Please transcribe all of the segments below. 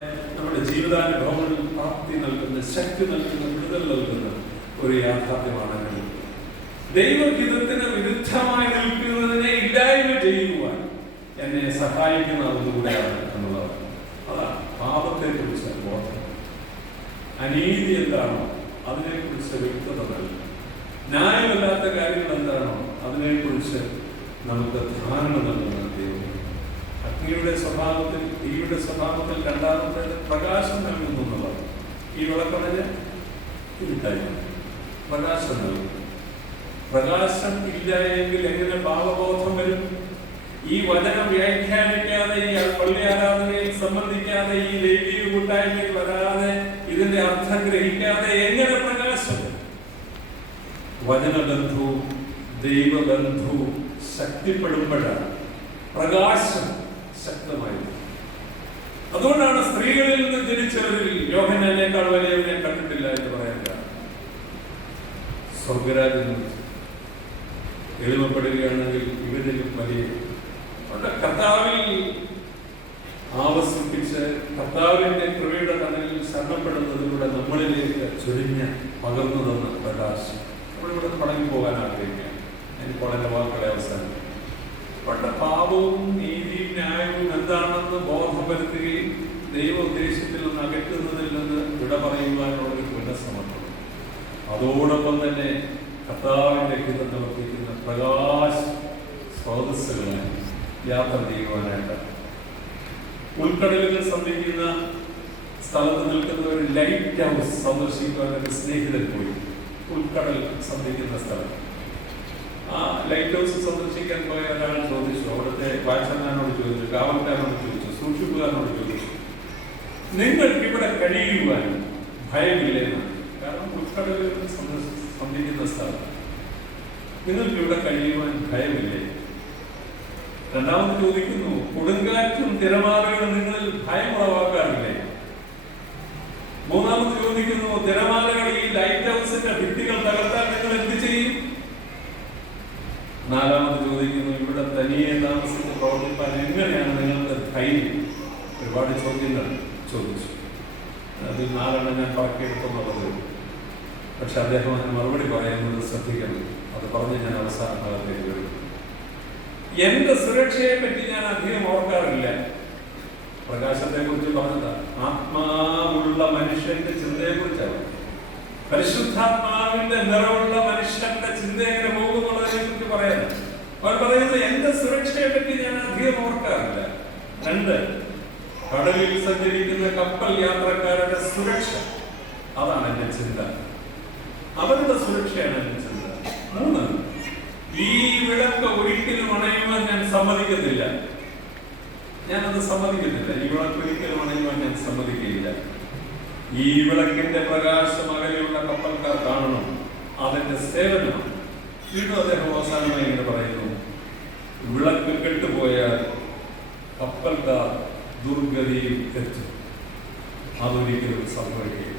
നമ്മുടെ ജീവിതാനുഭവങ്ങളിൽ പ്രാപ്തി നൽകുന്ന ശക്തി നൽകുന്ന വിടുതൽ നൽകുന്ന ഒരു യാഥാർത്ഥ്യമാണെങ്കിൽ ദൈവഹിതത്തിന് വിരുദ്ധമായി നിൽക്കുന്നതിനെ ഇല്ലായ്മ ചെയ്യുവാൻ എന്നെ സഹായിക്കുന്ന അതുകൂടെയാണ് എന്നുള്ളതാണ് അതാണ് പാപത്തെ കുറിച്ച് ബോധം. അനീതി എന്താണോ അതിനെക്കുറിച്ച് വ്യക്തത നൽകും ന്യായമല്ലാത്ത കാര്യങ്ങൾ എന്താണോ അതിനെക്കുറിച്ച് നമുക്ക് ധാരണ നൽകുന്ന. അഗ്നിയുടെ സ്വഭാവത്തിൽ തീയുടെ സ്വഭാവത്തിൽ രണ്ടാമത്തെ പ്രകാശം നൽകുന്നു എന്നുള്ളത് ഈ വിളക്കണഞ്ഞ് ഇരുട്ടായി. പ്രകാശം നൽകും പ്രകാശം ഇല്ല എങ്കിൽ എങ്ങനെ ഭാവബോധം വരും? ഈ വചനം വ്യാഖ്യാനിക്കാതെ ഈ പള്ളി ആരാധനയിൽ സംബന്ധിക്കാതെ ഈ ദൈവീയ കൂട്ടായ്മയിൽ വരാതെ ഇതിന്റെ അർത്ഥം ഗ്രഹിക്കാതെ എങ്ങനെ പ്രകാശം വചനബന്ധു ദൈവബന്ധു ശക്തിപ്പെടുമ്പോഴാണ് പ്രകാശം ശക്തമായി അതുകൊണ്ടാണ് സ്ത്രീകളിൽ നിന്ന് ജനിച്ചവരിൽ യോഹനേക്കാൾ വലിയവനെ കണ്ടിട്ടില്ല എന്ന് പറയാൻ കാരണം. സ്വർഗരാജൻ എളിമപ്പെടുകയാണെങ്കിൽ ഇവരിലും വലിയ അവരുടെ കർത്താവിൽ ആവസിപ്പിച്ച് കർത്താവിന്റെ കൃപയുടെ തണലിൽ ശരണപ്പെടുന്നതിലൂടെ നമ്മളിലേക്ക് ചൊരിഞ്ഞ പകർന്നു തന്ന പ്രകാശം നമ്മളിവിടെ മടങ്ങി പോകാൻ ആഗ്രഹിക്കുകയാണ് എനിക്ക് വളരെ വാക്കുകളെ പണ്ട് പാപവും നീതിയും ന്യായവും എന്താണെന്ന് ബോധപ്പെടുത്തുകയും ദൈവ ഉദ്ദേശത്തിൽ നിന്ന് അകറ്റുന്നതിൽ നിന്ന് വിട പറയുവാനുള്ള ഒരു പുനഃസമർപ്പണം അതോടൊപ്പം തന്നെ കർത്താവിന്റെ ഹിതം പ്രവർത്തിക്കുന്ന പ്രകാശ സ്രോതസ്സുകളെ യാത്ര ചെയ്യുവാനായിട്ട് ഉൾക്കടലിൽ സന്ധിക്കുന്ന സ്ഥലത്ത് നിൽക്കുന്ന ഒരു ലൈറ്റ് ഹൗസ് സന്ദർശിക്കുവാൻ സ്നേഹിതൻ പോയി. ഉൾക്കടൽ സന്ദിക്കുന്ന സ്ഥലം ആ ലൈറ്റ് ഹൗസ് സന്ദർശിക്കാൻ പോയ ഒരാളെ ചോദിച്ചു. അവിടുത്തെ വാച്ച്മാനോട് ചോദിച്ചു കാവൽക്കാരനോട് ചോദിച്ചു സൂക്ഷിപ്പുകാരനോട് ചോദിച്ചു. നിങ്ങൾക്ക് ഇവിടെ കഴിയുവാൻ ഭയമില്ല കാരണം സന്ദർശി- സന്ധിക്കുന്ന സ്ഥലം. നിങ്ങൾക്ക് ഇവിടെ കഴിയുവാൻ ഭയമില്ലേ? രണ്ടാമത് ചോദിക്കുന്നു കൊടുങ്കാറ്റും തിരമാലകളും നിങ്ങളിൽ നാലാമത് ചോദിക്കുന്നു ഇവിടെ തനിയെ താമസിച്ച് പ്രവർത്തിപ്പാൻ എങ്ങനെയാണ് നിങ്ങൾക്ക് ധൈര്യം ഒരുപാട് ചോദ്യങ്ങൾ? ചോദിച്ചു. അതിൽ നാലെണ്ണം ഞാൻ പറക്കിയെടുത്തുള്ളത് പക്ഷെ അദ്ദേഹം അതിന് മറുപടി പറയുന്നത് ശ്രദ്ധിക്കണം. അത് പറഞ്ഞ് ഞാൻ അവസാന ഭാഗത്തേക്ക് എന്റെ സുരക്ഷയെ പറ്റി ഞാൻ അധികം ഓർക്കാറില്ല. പ്രകാശത്തെ കുറിച്ച് പറഞ്ഞത്. ആത്മാവുള്ള മനുഷ്യന്റെ ചിന്തയെ കുറിച്ചാണ് പരിശുദ്ധാത്മാവിന്റെ നിറവുള്ള മനുഷ്യന്റെ ചിന്ത എങ്ങനെ പോകുന്നുള്ളതിനെ കുറിച്ച് അവൻ പറയുന്നത് എന്റെ സുരക്ഷയെ പറ്റി ഞാൻ അധികം ഓർക്കാറില്ല. രണ്ട് കടലിൽ സഞ്ചരിക്കുന്ന കപ്പൽ യാത്രക്കാരുടെ സുരക്ഷ. അതാണ് എന്റെ ചിന്ത. അവരുടെ സുരക്ഷയാണ് എന്റെ ചിന്ത. മൂന്ന് ഈ വിളക്ക് ഒരിക്കലും അണയുവാൻ ഞാൻ സമ്മതിക്കുന്നില്ല ഞാനത് സമ്മതിക്കുന്നില്ല ഈ വിളക്ക് ഒരിക്കലും അണയുവാൻ ഞാൻ സമ്മതിക്കില്ല ഈ വിളക്കിന്റെ പ്രകാശം അകലെയുള്ള കപ്പൽക്കാർ കാണണം. അതിന്റെ സേവനമാണ്. വീണ്ടും അദ്ദേഹം അവസാനമായി ഇങ്ങനെ പറയുന്നു. വിളക്ക് കെട്ടുപോയാൽ കപ്പൽക്കാർ ദുർഗതിയിൽ തെറ്റു. അതൊരിക്കലും സംഭവിക്കില്ല.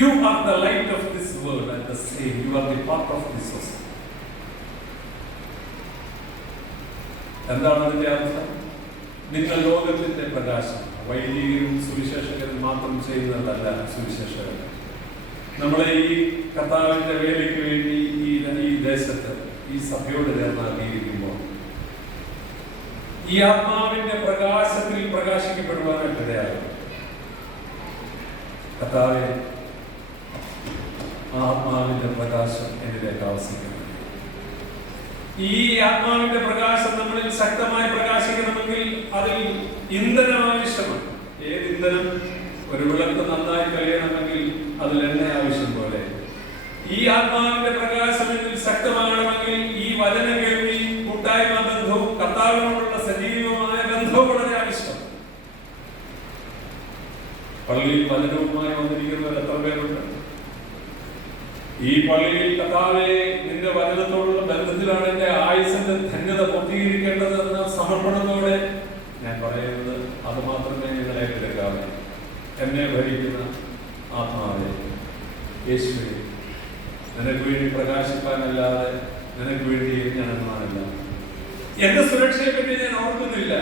You are the light of this world and the same. You are the part of this society. എന്താണ് അതിന്റെ അർത്ഥം? നിങ്ങൾ ലോകത്തിന്റെ പ്രകാശം വൈദികരും സുവിശേഷകരും മാത്രം ചെയ്യുന്നതല്ല സുവിശേഷകർ. നമ്മളെ ഈ കർത്താവിന്റെ വേലയ്ക്ക് ദേശത്ത് ഈ സഭയോട് ചേർന്ന് ചേർന്നാക്കിയിരിക്കുമ്പോൾ ഈ ആത്മാവിന്റെ പ്രകാശത്തിൽ പ്രകാശിക്കപ്പെടുവാനായിട്ട് ഇടയാകും കർത്താവെ ആത്മാവിന്റെ പ്രകാശം എന്നിലേക്ക് ആവശ്യിക്കുന്നു ഈ ആത്മാവിന്റെ പ്രകാശം നമ്മളിൽ ശക്തമായി പ്രകാശിക്കണമെങ്കിൽ അതിൽ ഇന്ധനം ആവശ്യമാണ്. ഏത് ഇന്ധനം? ഒരു വിളക്ക് നന്നായി കഴിയണമെങ്കിൽ അതിൽ എണ്ണ ആവശ്യം പോലെ. ഈ ആത്മാവിന്റെ പ്രകാശം ശക്തമാകണമെങ്കിൽ ഈ വചന കേൾവി കൂട്ടായ്മ ബന്ധവും കർത്താവിനോടുള്ള സജീവമായ ബന്ധവും വളരെ ആവശ്യമാണ്. പള്ളിയിൽ വചനവുമായി വന്നിരിക്കുന്നവർ എത്ര പേരുണ്ട്? ഈ പള്ളിയിൽ കർത്താവെ നിന്റെ വചനത്തോടുള്ള ബന്ധത്തിലാണ് എന്റെ ആയുസിന്റെ ധന്യത പൂർത്തീകരിക്കേണ്ടത് എന്ന സമർപ്പണത്തോടെ ഞാൻ പറയുന്നത് അത് മാത്രമേ നിങ്ങളെ എടുക്കാവൂ എന്നെ ഭരിക്കുന്ന ആത്മാവേ യേശുവെ നിനക്ക് വേണ്ടി പ്രകാശിപ്പാനല്ലാതെ നിനക്ക് വേണ്ടി ഞാൻ എന്നാണല്ല എന്റെ സുരക്ഷയെ പറ്റി ഞാൻ ഓർക്കുന്നില്ല.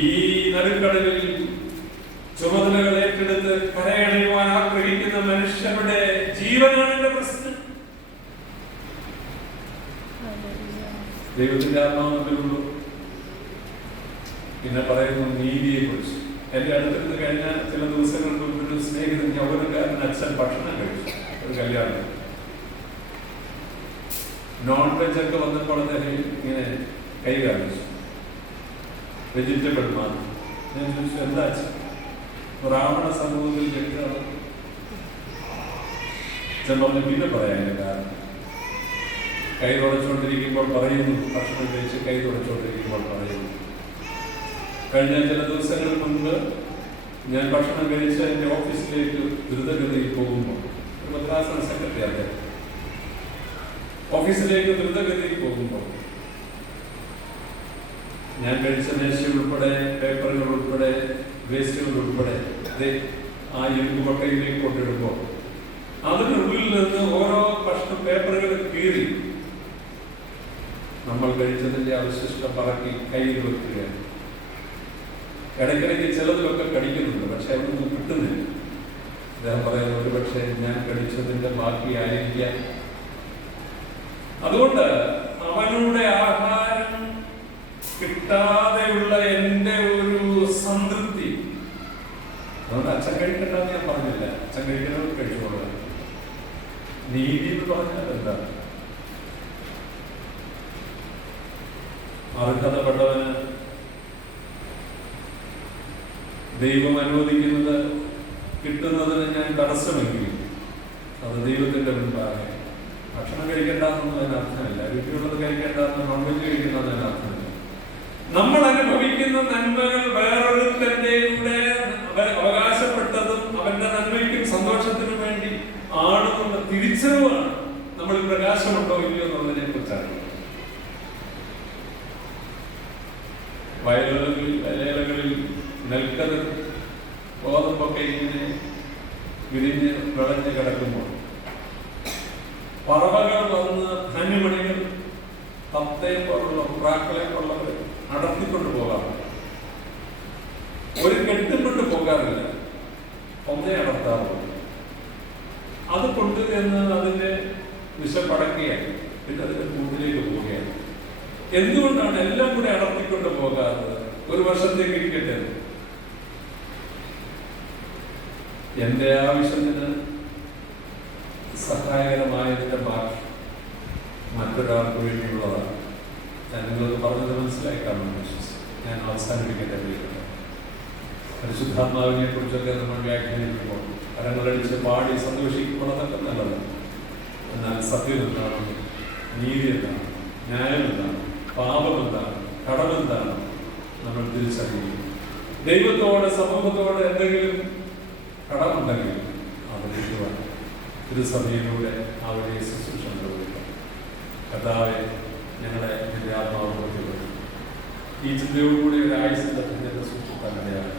ഈ നടുക്കടലിൽ ചുമതലകൾ ഏറ്റെടുത്ത് കരയണയുവാൻ ആഗ്രഹിക്കുന്ന മനുഷ്യരുടെ ജീവനാണ് എന്റെ പ്രശ്നം. ദൈവത്തിന്റെ ആത്മാവുള്ളൂ പിന്നെ പറയുന്നു നീതിയെ കുറിച്ച് എന്റെ അടുത്തിരുന്ന് കഴിഞ്ഞ ചില ദിവസങ്ങൾക്ക് മുമ്പ് സ്നേഹിതൻ യൗവനക്കാരൻ അച്ഛൻ ഭക്ഷണം കഴിച്ചു. ഒരു കല്യാണം. നോൺ വെജ് ഒക്കെ വന്നപ്പോൾ അദ്ദേഹം ഇങ്ങനെ കൈ കാണിച്ചു. വെജിറ്റബിൾ മാത്രം ഞാൻ ചോദിച്ചു എന്താ ബ്രാഹ്മണ സമൂഹത്തിൽ ജനിക്കണം അച്ഛൻ പറഞ്ഞു പിന്നെ പറയാനില്ല കാരണം. കൈ തുടച്ചുകൊണ്ടിരിക്കുമ്പോൾ പറയുന്നു. ഭക്ഷണം കഴിച്ച് കൈ തുടച്ചുകൊണ്ടിരിക്കുമ്പോൾ പറയുന്നു. കഴിഞ്ഞ ചില ദിവസങ്ങൾ മുൻപ് ഞാൻ ഭക്ഷണം കഴിച്ച് എന്റെ ഓഫീസിലേക്ക് ദ്രുതഗതിയിൽ പോകുമ്പോൾ ഒരു മദ്രാസന സെക്രട്ടറി അദ്ദേഹം ഓഫീസിലേക്ക് ദ്രുതഗതിയിൽ പോകുമ്പോൾ ഞാൻ കഴിച്ച മേശ ഉൾപ്പെടെ പേപ്പറുകൾ ഉൾപ്പെടെ വേസ്റ്റുകൾ ഉൾപ്പെടെ ആ ഇരുമ്പ് പട്ടയിലേക്ക് കൊണ്ടിടുമ്പോൾ അതിനുള്ളിൽ നിന്ന് ഓരോ കഷ്ണം പേപ്പറുകൾ കീറി നമ്മൾ കഴിച്ചതിന്റെ അവശിഷ്ടം പറക്കി കയ്യിൽ വെക്കുകയാണ്. ഇടയ്ക്കിടയ്ക്ക് ചിലതിലൊക്കെ കടിക്കുന്നുണ്ട് പക്ഷെ അതൊന്നും കിട്ടുന്നില്ല. അദ്ദേഹം പറയുന്നത് ഒരു പക്ഷേ ഞാൻ കടിച്ചതിന്റെ ബാക്കിയായിരിക്കാം അതുകൊണ്ട് അവനുടെ ആഹാരം കിട്ടാതെയുള്ള എന്റെ ഒരു സംതൃപ്തി. അതുകൊണ്ട് അച്ഛൻ കഴിക്കണ്ടെന്ന് ഞാൻ പറഞ്ഞില്ല. അച്ഛൻ കഴിക്കുന്നവർ കഴിച്ചോളുക നീതി എന്ന് പറഞ്ഞാൽ എന്താ? അർഹതപ്പെട്ടവന് ദൈവം അനുവദിക്കുന്നത് കിട്ടുന്നതിന് ഞാൻ തടസ്സമെങ്കിലും അത് ദൈവത്തിന്റെ മുൻപാകെ ഭക്ഷണം കഴിക്കേണ്ടെന്നതിന് അർത്ഥമില്ല. വീട്ടിലുള്ളത് കഴിക്കേണ്ടെന്ന് നോൺ വെജ് അർത്ഥമില്ല. നമ്മൾ അനുഭവിക്കുന്ന നന്മകൾ വേറൊരുത്തന്റെ അവകാശപ്പെട്ടതും അവന്റെ നന്മയ്ക്കും സന്തോഷത്തിനും വേണ്ടി ആണെന്നുള്ള തിരിച്ചറിവാണ് നമ്മൾ പ്രകാശമുണ്ടോ ഇല്ലയോ എന്നുള്ളതിനെ കുറിച്ചാണ് വയലുകളിൽ വയലുകളിൽ നെൽക്കതിർ ഗോതമ്പൊക്കെ ഇങ്ങനെ വിരിഞ്ഞ് വിളഞ്ഞ് കിടക്കുമ്പോൾ പറവകൾ വന്ന് ധന്യമണികൾ തത്തയെ പോലുള്ള പ്രാക്കളെ പോലുള്ളവർ അടർത്തിക്കൊണ്ട് പോകാറുണ്ട്. ഒരു കെട്ടിക്കൊണ്ട് പോകാറില്ല. ഒന്നേ അടർത്താറുള്ളൂ അത് കൊണ്ടുവന്ന് അതിന്റെ വിശപ്പടക്കുകയാണ് പിന്നെ അതിന്റെ കൂട്ടിലേക്ക് പോവുകയാണ്. എന്തുകൊണ്ടാണ് എല്ലാം കൂടെ അടർത്തിക്കൊണ്ട് പോകാറ്? ഒരു വർഷത്തേക്ക് ഇരിക്കട്ടെ എന്റെ ആവശ്യത്തിന് സഹായകരമായതിന്റെ ബാക്കി മറ്റൊരാൾക്ക് വേണ്ടിയുള്ളതാണ്. ഞാൻ നിങ്ങൾക്ക് പറഞ്ഞത് മനസ്സിലാക്കാമെന്ന് വിശ്വസിച്ചു ഞാൻ അവസാനിപ്പിക്കട്ടെ പ്രിയപ്പെട്ട പരിശുദ്ധാത്മാവിനെ കുറിച്ചൊക്കെ നമ്മൾ വ്യാഖ്യാനിക്കുമ്പോൾ കരങ്ങളടിച്ച് പാടി സന്തോഷിക്കുന്നതൊക്കെ നല്ലതാണ്. എന്നാൽ സത്യം എന്താണ്? നീതി എന്താണ്? ന്യായം എന്താണ്? പാപം എന്താണ്? കടമെന്താണ് നമ്മൾ തിരിച്ചറിയുന്നു. ദൈവത്തോട് സമൂഹത്തോട് എന്തെങ്കിലും കടമുണ്ടെങ്കിൽ അത് വീട്ടുവാൻ തിരുസഭയിലൂടെ അവരെ ശുശ്രൂഷ നിർവഹിക്കാം കർത്താവെ ഞങ്ങളെ നിന്റെ ആത്മാവ് ഈ ചിന്തയോടുകൂടി ഒരു ആയുസിന്റെ ധന്യത സൂക്ഷിക്കാൻ ഇടയാണ്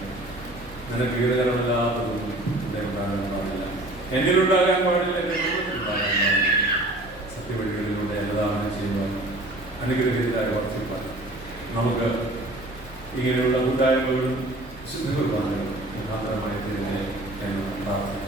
നിനക്ക് കീഴകരമില്ലാത്തതൊന്നും എന്നെ ഉണ്ടാകാൻ പാടില്ല. എന്നിലുണ്ടാകാൻ പാടില്ല എന്റെ കുടുംബത്തിലുണ്ടാകാൻ പാടില്ല. സത്യവഴികളിലൂടെ എന്നതാണ് ചെയ്യുവാൻ അനുഗ്രഹീതരായി വർദ്ധിപ്പാൻ നമുക്ക് ഇങ്ങനെയുള്ള കൂട്ടായ്മകളും ശുദ്ധ കുർബാനകളും മുഖാന്തരമായി തന്നെ ഞാൻ പ്രാർത്ഥിക്കുന്നു